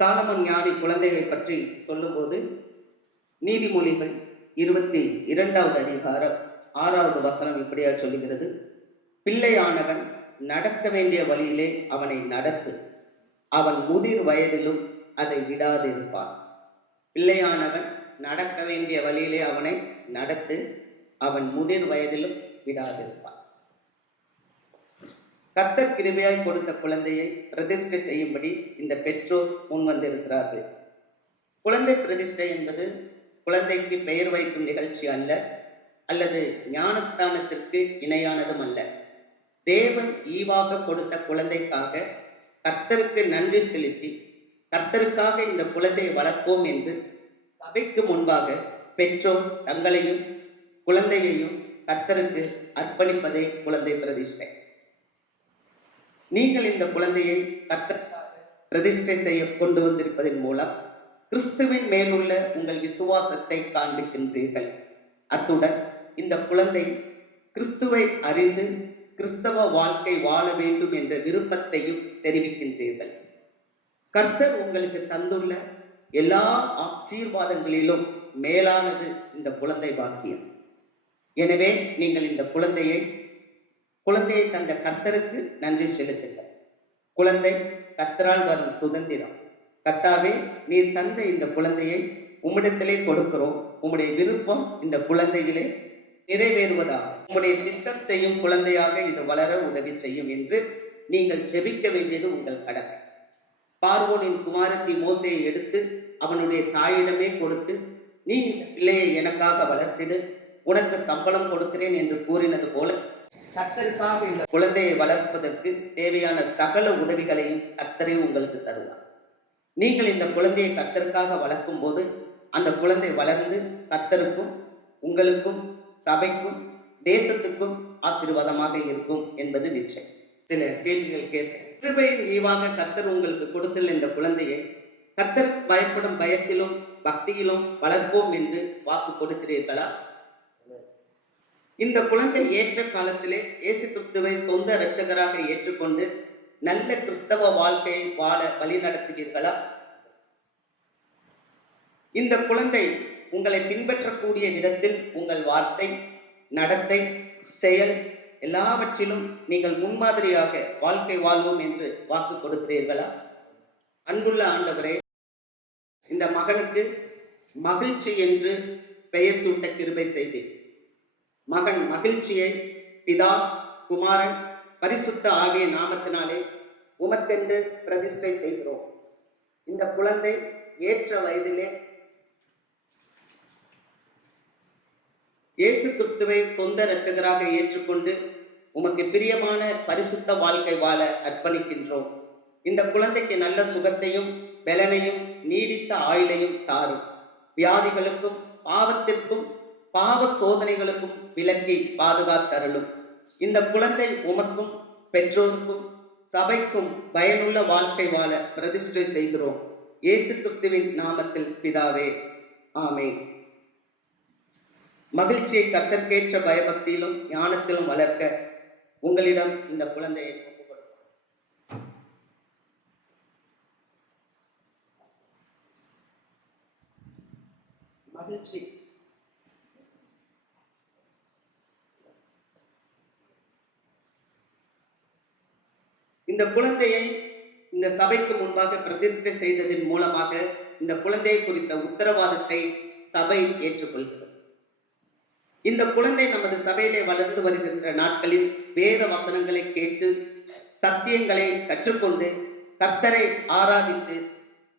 சாலமன் ஞானி குழந்தைகள் பற்றி சொல்லும்போது நீதிமொழிகள் 22வது அதிகாரம் 6வது வசனம் இப்படியா சொல்லுகிறது, பிள்ளையானவன் நடக்க வேண்டிய வழியிலே அவனை நடத்து, அவன் முதிர் வயதிலும் அதை விடாதிருப்பான். பிள்ளையானவன் நடக்க வேண்டிய வழியிலே அவனை நடத்து, அவன் முதிர் வயதிலும் விடாதிருப்பான். கர்த்தர் கிருபையாய் கொடுத்த குழந்தையை பிரதிஷ்டை செய்யும்படி இந்த பெற்றோர் முன் வந்திருக்கிறார்கள். குழந்தை பிரதிஷ்டை என்பது குழந்தைக்கு பெயர் வைக்கும் நிகழ்ச்சி அல்ல, அல்லது ஞானஸ்தானத்திற்கு இணையானதும் அல்ல. தேவன் ஈவாக கொடுத்த குழந்தைக்காக கர்த்தருக்கு நன்றி செலுத்தி கர்த்தருக்காக இந்த குழந்தையை வளர்ப்போம் என்று சபைக்கு முன்பாக பெற்றோர் தங்களையும் குழந்தையையும் கர்த்தருக்கு அர்ப்பணிப்பதே குழந்தை பிரதிஷ்டை. நீங்கள் இந்த குழந்தையை கர்த்தருக்காக பிரதிஷ்டை செய்ய கொண்டு வந்திருப்பதன் மூலம் கிறிஸ்துவின் மேலுள்ள உங்கள் விசுவாசத்தை காண்பிக்கின்றீர்கள். அத்துடன் இந்த குழந்தை கிறிஸ்துவை அறிந்து கிறிஸ்தவ வாழ்க்கை வாழ வேண்டும் என்ற விருப்பத்தையும் தெரிவிக்கின்றீர்கள். கர்த்தர் உங்களுக்கு தந்துள்ள எல்லா ஆசீர்வாதங்களிலும் மேலானது இந்த குழந்தை பாக்கியம். எனவே நீங்கள் இந்த குழந்தையை தந்த கர்த்தருக்கு நன்றி செலுத்துங்கள். குழந்தை கர்த்தரால் வரும் சுதந்திரம். கர்த்தாவே, நீர் தந்த இந்த குழந்தையை உம்மிடத்திலே கொடுக்கிறோம். உம்முடைய விருப்பம் இந்த குழந்தையிலே நிறைவேறுவதாக, உம்முடைய சித்தம் செய்யும் குழந்தையாக இது வளர உதவி செய்யும் என்று நீங்கள் ஜெபிக்க வேண்டியது உங்கள் கடமை. பார்வோனின் குமாரத்தி மோசையை எடுத்து அவனுடைய தாயிடமே கொடுத்து, நீ இந்த பிள்ளையை எனக்காக வளர்த்திடு, உனக்கு சம்பளம் கொடுக்கிறேன் என்று கூறினது போல கர்த்தருக்காக இந்த குழந்தையை வளர்ப்பதற்கு தேவையான சகல உதவிகளையும் கர்த்தரே உங்களுக்கு தருவார். நீங்கள் இந்த குழந்தையை கர்த்தருக்காக வளர்க்கும் போது அந்த குழந்தை வளர்ந்து கர்த்தருக்கும் உங்களுக்கும் சபைக்கும் தேசத்துக்கும் ஆசீர்வாதமாக இருக்கும் என்பது நிச்சயம். சில கேள்விகள் கேட்டேன். கிருபையின் ஈவாக கர்த்தர் உங்களுக்கு கொடுத்துள்ள இந்த குழந்தையை கர்த்தருக்கு பயப்படும் பயத்திலும் பக்தியிலும் வளர்ப்போம் என்று வாக்கு கொடுக்கிறீர்களா? இந்த குழந்தை ஏற்ற காலத்திலே இயேசு கிறிஸ்துவை சொந்த இரட்சகராக ஏற்றுக்கொண்டு நல்ல கிறிஸ்தவ வாழ்க்கையை வாழ வழி நடத்துவீர்களா? இந்த குழந்தை உங்களை பின்பற்றக்கூடிய விதத்தில் உங்கள் வார்த்தை, நடத்தை, செயல் எல்லாவற்றிலும் நீங்கள் முன்மாதிரியாக வாழ்க்கை வாழ்வோம் என்று வாக்கு கொடுக்கிறீர்களா? அன்புள்ள ஆண்டவரே, இந்த மகனுக்கு மகிழ்ச்சி என்று பெயர் சூட்ட கிருபை செய்தீர். மகன் மகிழ்ச்சியை பிதா, குமாரன், பரிசுத்த ஆகிய நாமத்தினாலே உமக்கென்று பிரதிஷ்டை செய்கிறோம். இந்த குழந்தை ஏற்ற வயதிலே இயேசு கிறிஸ்துவை சொந்த இரட்சகராக ஏற்றுக்கொண்டு உமக்கு பிரியமான பரிசுத்த வாழ்க்கை வாழ அர்ப்பணிக்கின்றோம். இந்த குழந்தைக்கு நல்ல சுகத்தையும் பலனையும் நீடித்த ஆயுளையும் தாரும். வியாதிகளுக்கும் பாவத்திற்கும் பாவ சோதனைகளுக்கும் விலக்கி பாதுகாத்தருளும். இந்த குழந்தை உமக்கும் பெற்றோருக்கும் சபைக்கும் பயனுள்ள வாழ்க்கை வாழ பிரதிஷ்டை செய்கிறோம். இயேசு கிறிஸ்துவின் நாமத்தில் பிதாவே, ஆமென். மகிழ்ச்சியை கர்த்தர்க்கேற்ற பயபக்தியிலும் ஞானத்திலும் வளர்க்க உங்களிடம் இந்த குழந்தையை ஒப்புக்கொடுக்கிறோம். மகிழ்ச்சி இந்த குழந்தையை இந்த சபைக்கு முன்பாக பிரதிஷ்டை செய்ததன் மூலமாக இந்த குழந்தையை குறித்த உத்தரவாதத்தை சபை ஏற்றுக்கொள்கிறது. இந்த குழந்தை நமது சபையிலே வளர்ந்து வருகின்ற நாட்களில் வேத வசனங்களை கேட்டு சத்தியங்களை கற்றுக்கொண்டு கர்த்தரை ஆராதித்து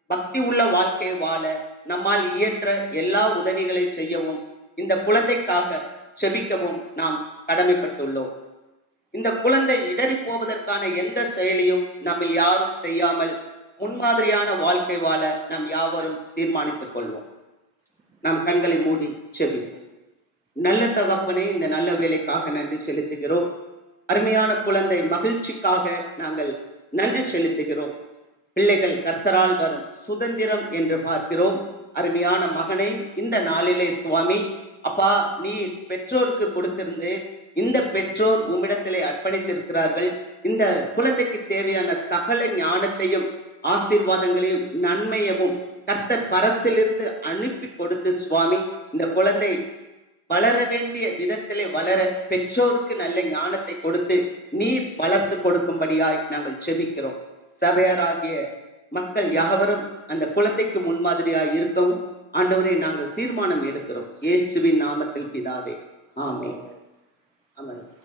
பக்தி உள்ள வாழ்க்கை வாழ நம்மால் இயன்ற எல்லா உதவிகளை செய்யவும் இந்த குழந்தைக்காக செபிக்கவும் நாம் கடமைப்பட்டுள்ளோம். இந்த குழந்தை இடறி போவதற்கான எந்த செயலையும் நம்ம யாரும் செய்யாமல் முன்மாதிரியான வாழ்க்கை வாழ நாம் யாவரும் தீர்மானித்துக் கொள்வோம். நாம் கண்களை மூடி செபிப்போம். நல்ல தகப்பனே, இந்த நல்ல வேலைக்காக நன்றி செலுத்துகிறோம். அருமையான குழந்தை மகிழ்ச்சிக்காக நாங்கள் நன்றி செலுத்துகிறோம். பிள்ளைகள் கர்த்தரால் வரும் சுதந்திரம் என்று பார்க்கிறோம். அருமையான மகனை இந்த நாளிலே சுவாமி அப்பா, நீ பெற்றோருக்கு கொடுத்திருந்து இந்த பெற்றோர் உம்மிடத்திலே அர்ப்பணித்திருக்கிறார்கள். இந்த குழந்தைக்கு தேவையான சகல ஞானத்தையும் ஆசீர்வாதங்களையும் நன்மையவும் கர்த்தர் பரத்திலிருந்து அனுப்பி கொடுத்து சுவாமி இந்த குழந்தை வளர வேண்டிய விதத்திலே வளர பெற்றோருக்கு நல்ல ஞானத்தை கொடுத்து நீர் வளர்த்து கொடுக்கும்படியாய் நாங்கள் செபிக்கிறோம். சபையாராகிய மக்கள் யாவரும் அந்த குழந்தைக்கு முன்மாதிரியாய் இருக்கவும் ஆண்டவரை நாங்கள் தீர்மானம் எடுக்கிறோம். இயேசுவின் நாமத்தில் பிதாவே, ஆமென். அமர்ந்து